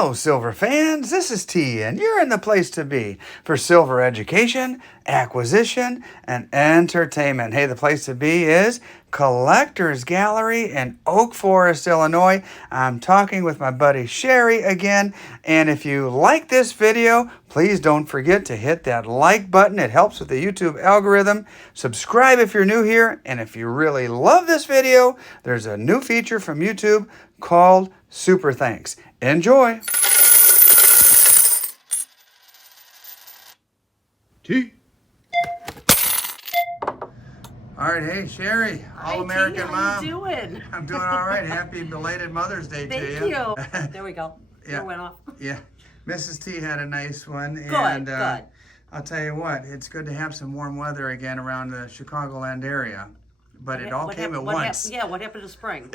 Hello, silver fans. This is T, and you're in the place to be for silver education, acquisition, and entertainment. Hey, the place to be is Collector's Gallery in Oak Forest, Illinois. I'm talking with my buddy Sherrie again, and if you like this video, please don't forget to hit that like button. It helps with the YouTube algorithm. Subscribe if you're new here, and if you really love this video, there's a new feature from YouTube called Super Thanks. Enjoy. T. All right, hey Sherrie, All-American Mom. How you doing? I'm doing all right. Happy belated Mother's Day to you. Thank you. There we go. Yeah. It went off. Yeah, Mrs. T had a nice one. Good, and, good. I'll tell you what, it's good to have some warm weather again around the Chicagoland area. But it all came at once. What happened to spring?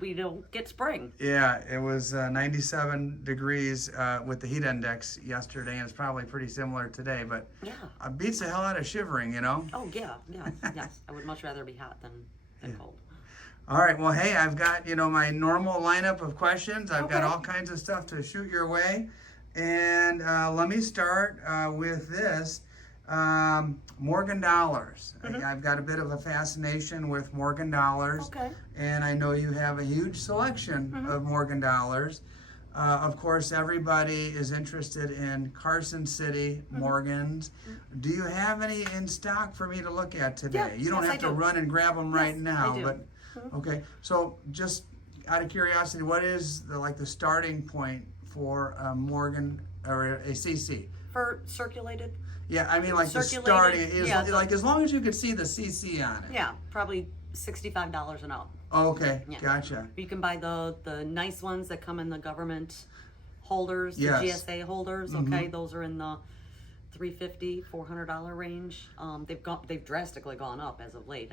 We don't get spring. Yeah, it was 97 degrees with the heat index yesterday, and it's probably pretty similar today. But Yeah. it beats the hell out of shivering, you know? Oh, yeah. Yes. I would much rather be hot than cold. All right, well, hey, I've got, my normal lineup of questions. I've got Okay. all kinds of stuff to shoot your way. And let me start with this. Morgan Dollars. I've got a bit of a fascination with Morgan Dollars. Okay. And I know you have a huge selection of Morgan Dollars. Of course, everybody is interested in Carson City Morgans. Do you have any in stock for me to look at today? Yeah, You don't yes, have I to do. run and grab them right Yes, now. I do. But okay, so just out of curiosity, what is the starting point for a Morgan or a CC? For circulated? Yeah, I mean the Circulated, starting is yeah, as long as you could see the CC on it. Yeah, probably $65 and up. Okay, Yeah. gotcha. You can buy the nice ones that come in the government holders, Yes. the GSA holders. Okay, those are in the $350, $400 range. They've drastically gone up as of late.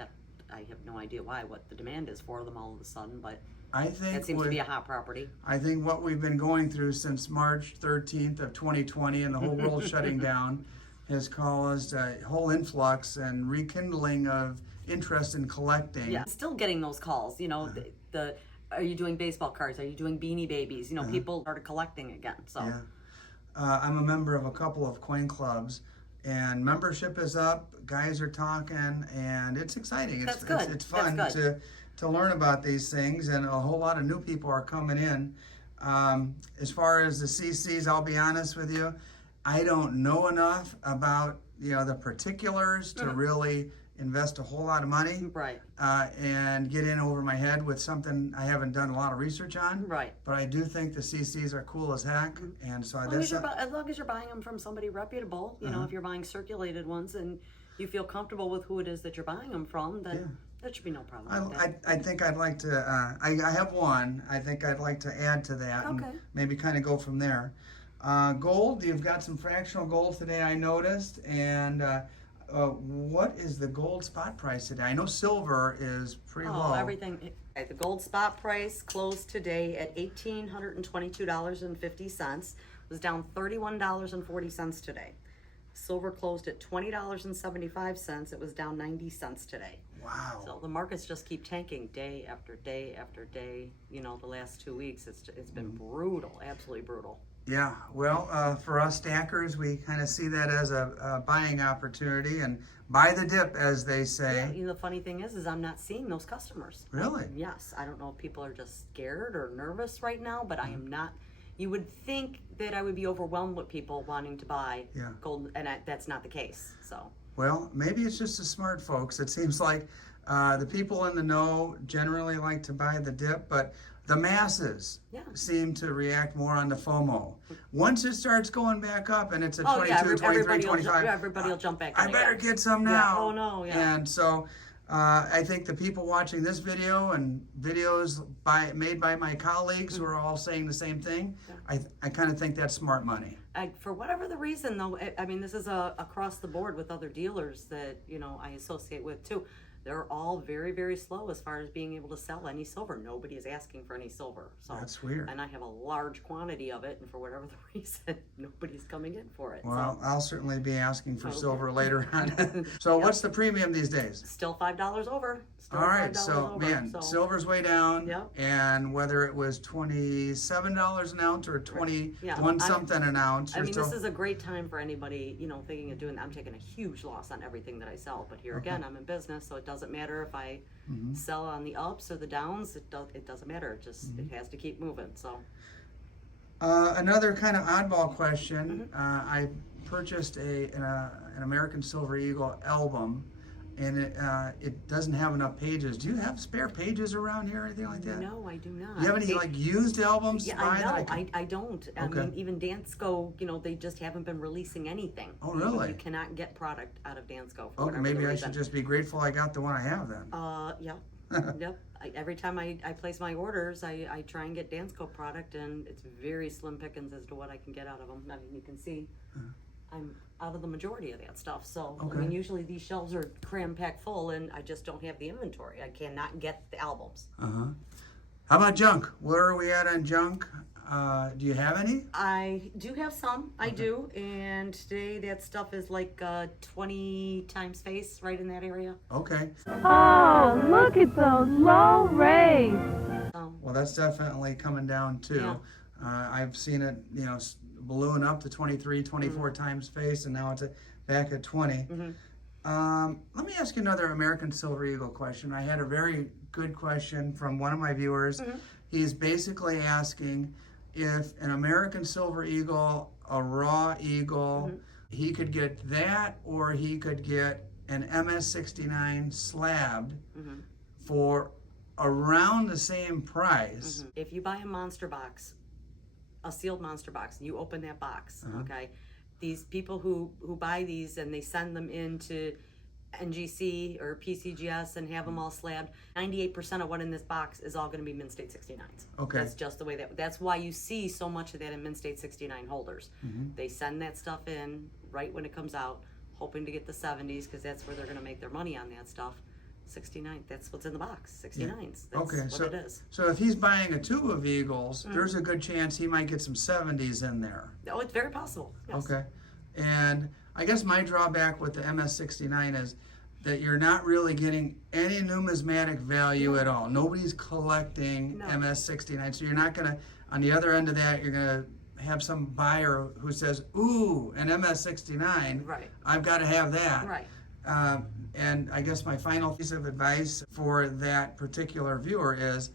I have no idea what the demand is for them all of a sudden, but I think that seems to be a hot property. I think what we've been going through since March 13th of 2020 and the whole world shutting down has caused a whole influx and rekindling of interest in collecting. Yeah, still getting those calls. Are you doing baseball cards? Are you doing Beanie Babies? People started collecting again. So Yeah. I'm a member of a couple of coin clubs, and membership is up. Guys are talking, and it's exciting. That's good. It's fun That's good. to learn about these things, and a whole lot of new people are coming in. As far as the CCs, I'll be honest with you, I don't know enough about the particulars to really invest a whole lot of money, right, and get in over my head with something I haven't done a lot of research on. right. But I do think the CCs are cool as heck, and so As long as you're buying them from somebody reputable, if you're buying circulated ones and you feel comfortable with who it is that you're buying them from, then there should be no problem with that. I think I'd like to. I have one. I think I'd like to add to that, Okay. and maybe kind of go from there. Gold. You've got some fractional gold today, I noticed, and. What is the gold spot price today? I know silver is pretty low. Everything. The gold spot price closed today at $1,822.50. Was down $31.40 today. Silver closed at $20.75. It was down 90 cents today. Wow. So the markets just keep tanking day after day after day. The last 2 weeks, it's been brutal, absolutely brutal. Yeah, well, for us stackers, we kind of see that as a buying opportunity and buy the dip, as they say. Yeah, the funny thing is I'm not seeing those customers. Really? Yes, I don't know if people are just scared or nervous right now, but I am not. You would think that I would be overwhelmed with people wanting to buy gold, and that's not the case. So. Well, maybe it's just the smart folks. It seems like the people in the know generally like to buy the dip, but the masses seem to react more on the FOMO. Once it starts going back up and it's at 22, 23, 25, everybody will jump back in. I better get some now. Yeah. Oh, no, yeah. And so I think the people watching this video and videos made by my colleagues who are all saying the same thing, I kind of think that's smart money. For whatever the reason, though, this is across the board with other dealers that, I associate with, too. they're all very, very slow as far as being able to sell any silver. Nobody is asking for any silver. So That's weird. And I have a large quantity of it, and for whatever the reason, nobody's coming in for it. Well, So I'll certainly be asking for Okay. silver later on. So what's the premium these days? still $5 over. Still All right, $5 so over, man, so. silver's way down, Yep. and whether it was $27 an ounce or 21 Yeah, something an ounce, I you're mean, still, this is a great time for anybody, thinking of doing. I'm taking a huge loss on everything that I sell, but here again, I'm in business, so it doesn't matter if I sell on the ups or the downs. It doesn't matter. It has to keep moving. So another kind of oddball question. I purchased an American Silver Eagle album, and it doesn't have enough pages. Do you have spare pages around here or anything like that? no, I do not. Do you have any used albums? Yeah, to buy I that know. could- I don't. I Okay. mean, even Dansko, they just haven't been releasing anything. Oh, really? You cannot get product out of Dansko for Okay, whatever maybe the I reason. should just be grateful I got the one I have then. Yeah. Yep. Every time I place my orders, I try and get Dansko product, and it's very slim pickings as to what I can get out of them. I mean, you can see I'm out of the majority of that stuff. So, I Okay. mean, usually these shelves are cram-packed full, and I just don't have the inventory. I cannot get the albums. How about junk? Where are we at on junk? Do you have any? I do have some. I do. And today that stuff is like 20 times face, right in that area. Okay. Oh, look at those low rates. So, Well, that's definitely coming down too. Yeah. I've seen it, balloon up to 23, 24 times face, and now it's back at 20. Let me ask you another American Silver Eagle question. I had a very good question from one of my viewers. He's basically asking if an American Silver Eagle, a raw eagle, he could get that, or he could get an MS-69 slabbed for around the same price. if you buy a monster box, a sealed monster box, and you open that box, okay, these people who buy these and they send them into NGC or PCGS and have them all slabbed, 98% of what in this box is all going to be Mint State 69s. Okay. That's just the way that's why you see so much of that in Mint State 69 holders. They send that stuff in right when it comes out, hoping to get the 70s, because that's where they're going to make their money on that stuff. 69, that's what's in the box. 69s. That's Okay, what it is. so if he's buying a tube of Eagles, there's a good chance he might get some 70s in there. Oh, it's very possible. Yes. Okay. And I guess my drawback with the MS-69 is that you're not really getting any numismatic value at all. Nobody's collecting No. MS-69. So you're not going to, on the other end of that, you're going to have some buyer who says, ooh, an MS-69. Right. I've got to have that. Right. And I guess my final piece of advice for that particular viewer is,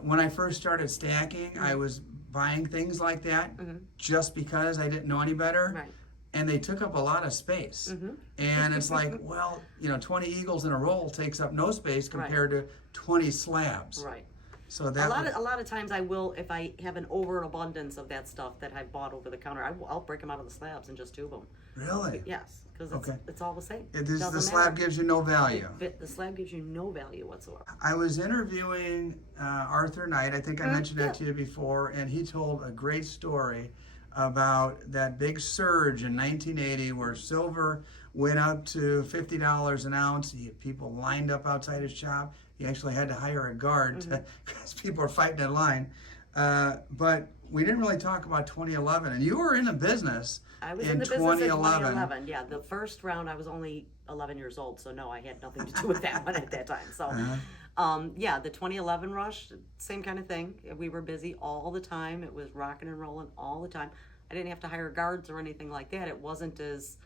when I first started stacking, I was buying things like that just because I didn't know any better. Right. And they took up a lot of space. And it's like, well, 20 Eagles in a roll takes up no space compared to 20 slabs. Right. So that A lot of times I will, if I have an overabundance of that stuff that I've bought over the counter, I'll break them out of the slabs and just tube them. Really? Yes, because Okay. it's all the same. The Doesn't slab matter. gives you no value. The slab gives you no value whatsoever. I was interviewing Arthur Knight. I think I mentioned that to you before, and he told a great story about that big surge in 1980 where silver went up to $50 an ounce. People lined up outside his shop. He actually had to hire a guard because people were fighting in line. But we didn't really talk about 2011, and you were in the business. I was in the business in 2011. Yeah, the first round I was only 11 years old, so no, I had nothing to do with that one at that time. So, yeah, the 2011 rush, same kind of thing. We were busy all the time. It was rocking and rolling all the time. I didn't have to hire guards or anything like that. It wasn't as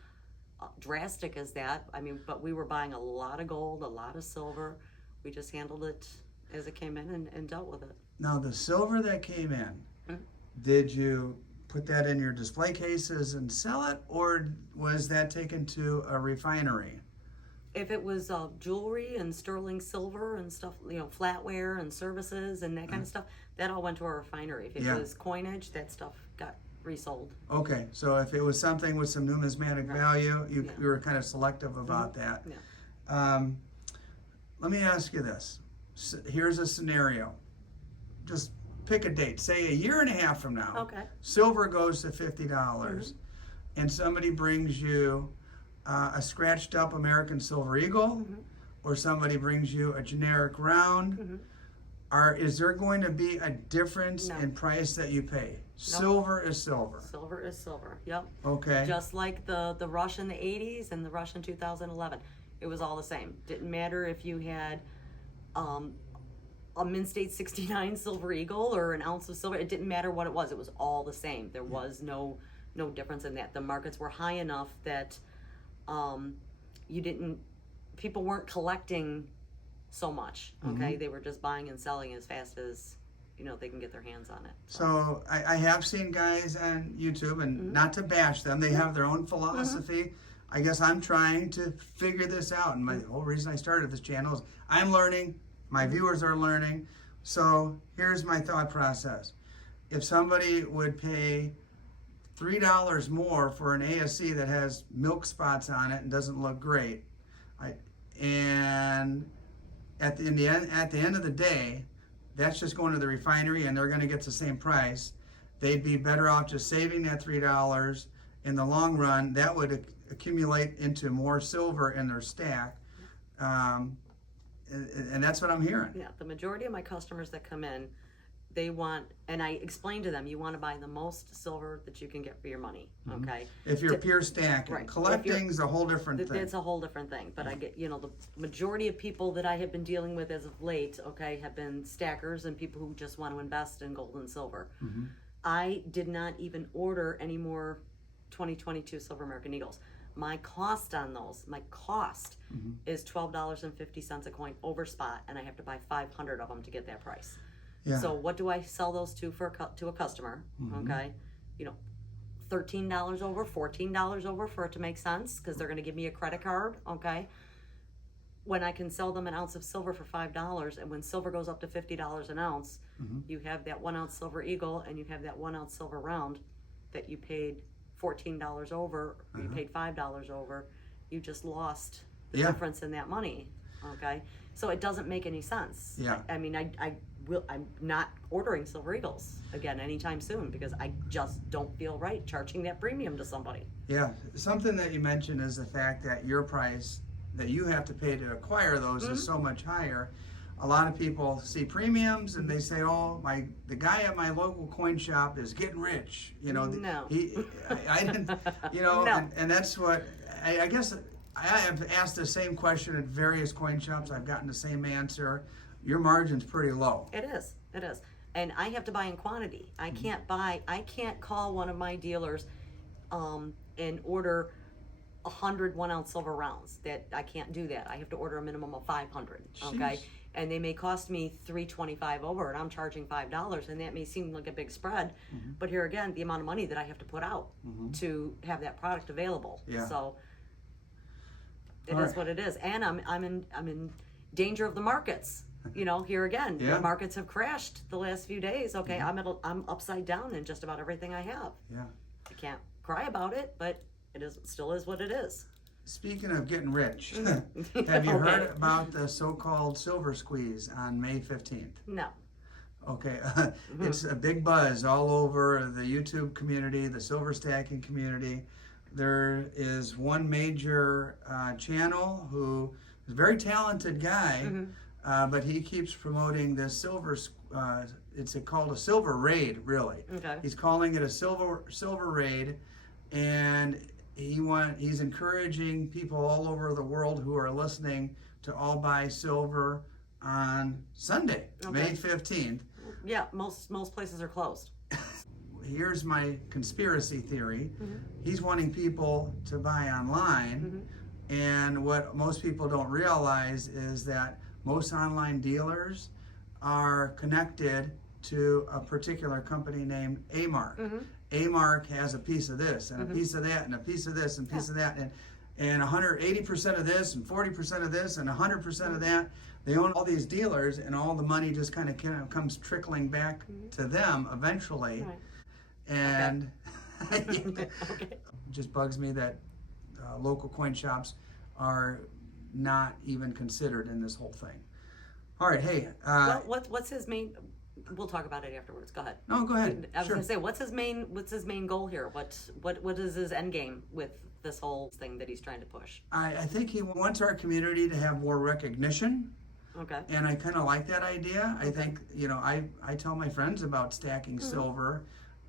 drastic as that. I mean, but we were buying a lot of gold, a lot of silver. We just handled it as it came in and dealt with it. Now, the silver that came in, did you put that in your display cases and sell it, or was that taken to a refinery? If it was jewelry and sterling silver and stuff, flatware and services and that kind of stuff, that all went to a refinery. If it was coinage, that stuff got resold. Okay, so if it was something with some numismatic value, you were kind of selective about that. Yeah. Let me ask you this. Here's a scenario. Just pick a date. Say a year and a half from now. Okay. Silver goes to $50, and somebody brings you a scratched up American Silver Eagle, or somebody brings you a generic round, is there going to be a difference No. in price that you pay? Silver is silver. Silver is silver. Yep. Okay. Just like the rush in the 80s and the rush in 2011. It was all the same. Didn't matter if you had a Mint State 69 Silver Eagle or an ounce of silver. It didn't matter what it was. It was all the same. There was no difference in that. The markets were high enough that people weren't collecting so much. Okay, they were just buying and selling as fast as they can get their hands on it. So I have seen guys on YouTube, and not to bash them, they have their own philosophy. I guess I'm trying to figure this out, and the whole reason I started this channel is I'm learning, my viewers are learning. So here's my thought process. If somebody would pay $3 more for an ASC that has milk spots on it and doesn't look great, and at the end of the day, that's just going to the refinery and they're going to get the same price. They'd be better off just saving that $3 in the long run. That would accumulate into more silver in their stack. And that's what I'm hearing. Yeah, the majority of my customers that come in, they want, and I explain to them, you want to buy the most silver that you can get for your money, okay? If you're pure stacking, Right. Collecting's a whole different thing. It's a whole different thing, but I get, the majority of people that I have been dealing with as of late, okay, have been stackers and people who just want to invest in gold and silver. I did not even order any more 2022 Silver American Eagles. My cost on those, is $12.50 a coin over spot, and I have to buy 500 of them to get that price. Yeah. So what do I sell those to a customer? Okay, $13 over, $14 over for it to make sense, because they're going to give me a credit card. Okay, when I can sell them an ounce of silver for $5, and when silver goes up to $50 an ounce, you have that 1 ounce Silver Eagle and you have that 1 ounce silver round that you paid $14 over, or you paid $5 over. You just lost the difference in that money. Okay, so it doesn't make any sense. Yeah. I mean, I'm not ordering Silver Eagles again anytime soon, because I just don't feel right charging that premium to somebody. Yeah, something that you mentioned is the fact that your price that you have to pay to acquire those is so much higher. A lot of people see premiums and they say, "Oh, the guy at my local coin shop is getting rich." No. I didn't, No. and that's what I guess I have asked the same question at various coin shops. I've gotten the same answer. Your margin's pretty low. It is. And I have to buy in quantity. I can't call one of my dealers and order 100 1 ounce silver rounds. That I can't do that. I have to order a minimum of 500. Okay. Jeez. And they may cost me $3.25 over, and I'm charging $5, and that may seem like a big spread, but here again, the amount of money that I have to put out to have that product available. Yeah. So it is what it is, and I'm in danger of the markets. Here again, the markets have crashed the last few days. Okay, I'm upside down in just about everything I have. Yeah. I can't cry about it, but still is what it is. Speaking of getting rich, have you heard about the so-called silver squeeze on May 15th? No. Okay, it's a big buzz all over the YouTube community, the silver stacking community. There is one major channel who is a very talented guy, but he keeps promoting this silver. It's called a silver raid, really. Okay. He's calling it a silver raid, and he's encouraging people all over the world who are listening to all buy silver on Sunday, May 15th. Yeah, most places are closed. Here's my conspiracy theory. He's wanting people to buy online, and what most people don't realize is that most online dealers are connected to a particular company named A-Mark. A-Mark has a piece of this and a piece of that and a piece of this and a piece of that, and 180% of this and 40% of this and 100% of that. They own all these dealers, and all the money just kind of comes trickling back to them eventually. Right. And it just bugs me that local coin shops are not even considered in this whole thing. All right, hey. What's his main? We'll talk about it afterwards. Go ahead. No, go ahead. I was Sure. going to say, what's his main goal here? What is his end game with this whole thing that he's trying to push? I think he wants our community to have more recognition. Okay. And I kind of like that idea. I think, you know, I tell my friends about stacking silver.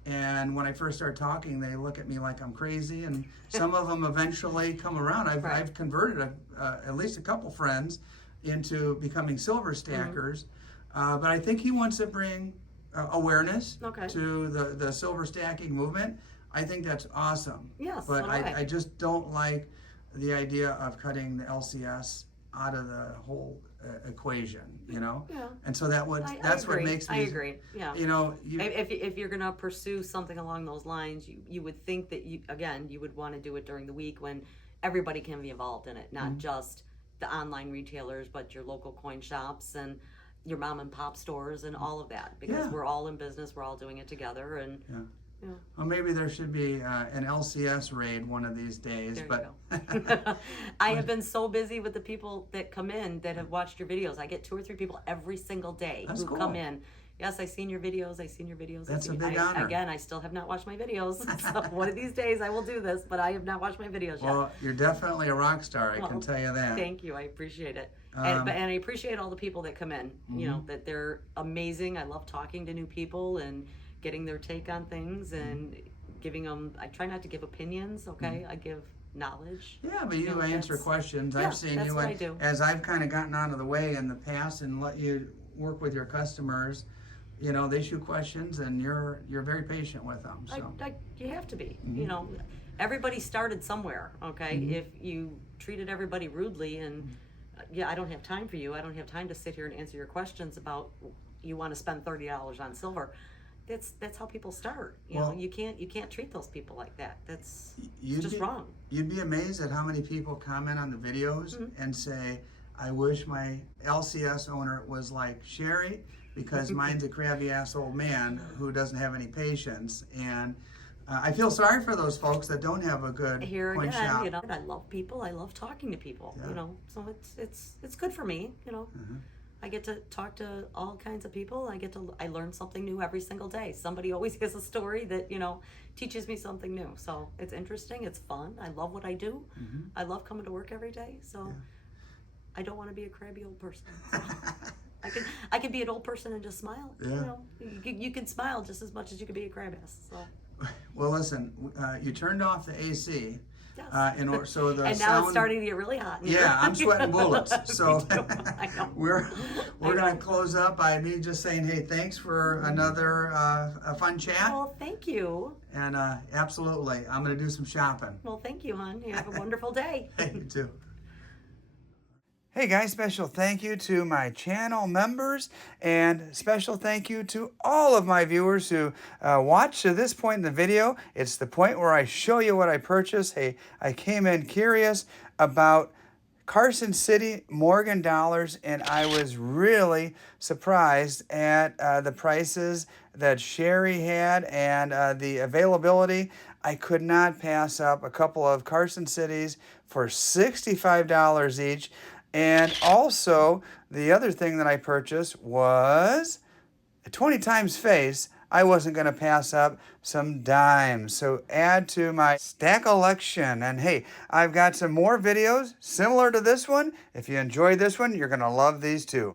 And when I first start talking, they look at me like I'm crazy. And some of them eventually come around. I've converted at least a couple friends into becoming silver stackers. But I think he wants to bring awareness to the silver stacking movement. I think that's awesome. Yes. But I just don't like the idea of cutting the LCS out of the whole equation, you know. Yeah. And so that's what makes me. I agree. Yeah. You know, if you're gonna pursue something along those lines, you would think that you would want to do it during the week when everybody can be involved in it, not just the online retailers, but your local coin shops and your mom and pop stores and all of that, because we're all in business, we're all doing it together, and. Yeah. Well, maybe there should be an LCS raid one of these days. There you go. I have been so busy with the people that come in that have watched your videos. I get 2 or 3 people every single day who come in. Yes, I've seen your videos. That's a big honor. Again, I still have not watched my videos. So one of these days I will do this, but I have not watched my videos yet. Well, you're definitely a rock star, I can tell you that. Thank you. I appreciate it. And I appreciate all the people that come in. You know, that they're amazing. I love talking to new people and getting their take on things and giving them, I try not to give opinions, okay? I give knowledge. Yeah, but you answer questions. I've seen that's you, what I do. as I've kind of gotten out of the way in the past and let you work with your customers, you know, they shoot questions and you're very patient with them. So You have to be, you know, everybody started somewhere, okay? If you treated everybody rudely and, I don't have time for you, I don't have time to sit here and answer your questions about you want to spend $30 on silver. That's how people start. You know, you can't treat those people like that. It's just wrong. You'd be amazed at how many people comment on the videos and say, I wish my LCS owner was like Sherrie, because mine's a crabby ass old man who doesn't have any patience. And I feel sorry for those folks that don't have a good coin shop. You know, I love people. I love talking to people. You know, so it's good for me. You know. I get to talk to all kinds of people. I learn something new every single day. Somebody always has a story that, you know, teaches me something new. So it's interesting. It's fun. I love what I do. I love coming to work every day. So I don't want to be a crabby old person. So I can be an old person and just smile. Yeah. You know, you can smile just as much as you can be a crab ass. So. Well, listen, you turned off the AC. Yes. So the and now it's starting to get really hot. Yeah, I'm sweating bullets. So I know. we're going to close up by me just saying, hey, thanks for another a fun chat. Well, thank you. And absolutely, I'm going to do some shopping. Well, thank you, hon. You have a wonderful day. You too. Hey guys, special thank you to my channel members and special thank you to all of my viewers who watched to this point in the video. It's the point where I show you what I purchased. Hey, I came in curious about Carson City Morgan Dollars, and I was really surprised at the prices that Sherrie had and the availability. I could not pass up a couple of Carson Cities for $65 each. And also, the other thing that I purchased was a 20 times face. I wasn't going to pass up some dimes. So add to my stack collection. And hey, I've got some more videos similar to this one. If you enjoyed this one, you're going to love these too.